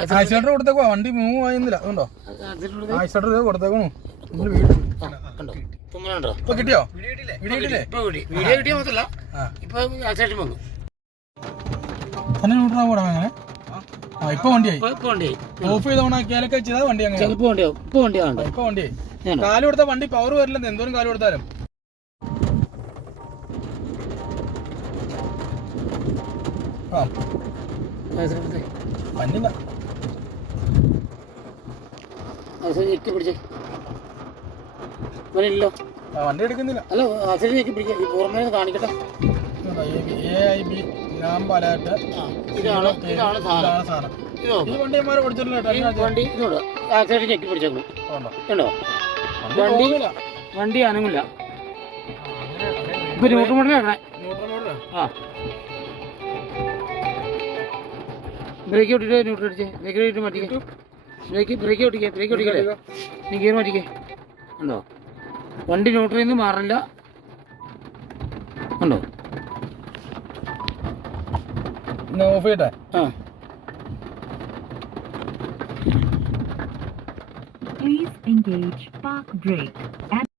Accident കൊടുത്തേക്കോ, വണ്ടി move ആയിരുന്നില്ല. അതുകൊണ്ടോ accident കൊടുത്തേക്കണു. ഇപ്പൊ കിട്ടിയോ? വീഡിയോ കിട്ടിയാ മാത്രല്ല ഇപ്പൊ ആക്സിഡന്റ് വന്നു തന്നെ ന്യൂട്രാ പോടാ. അങ്ങനെ ഇപ്പൊ വണ്ടിയായി ഓഫ് ചെയ്ത ഓണാക്കിയാലൊക്കെ ചെയ്താൽ വണ്ടി അങ്ങനെ ഇപ്പൊ വണ്ടിയായി. കാല് കൊടുത്താൽ വണ്ടി പവർ വരില്ലെന്ന്, എന്തോരം കാല് കൊടുത്താലും. വന്നില്ല വണ്ടി എടുക്കുന്നില്ല. കാണിക്കട്ടെ. ഈ വണ്ടിമാരെ ഓടിച്ചിട്ടില്ല. വണ്ടി അനങ്ങില്ല. ഇപ്പൊ ന്യൂട്രൽ മോഡലാണ്. ബ്രേക്ക് ഓട്ടിട്ട് ന്യൂട്രൽ അടിച്ചേ. ബ്രേക്ക് ഓട്ടിട്ട് മാറ്റിക്കേ. ബ്രേക്ക് ഓട്ടിക്കേ. നീ ഗിയർ മാറ്റിക്കേ. ഉണ്ടോ? വണ്ടി ന്യൂട്രലിൽ നിന്ന് മാറില്ല. ഉണ്ടോ? ഓഫ് ചെയ്യട്ടെ. Please engage park brake.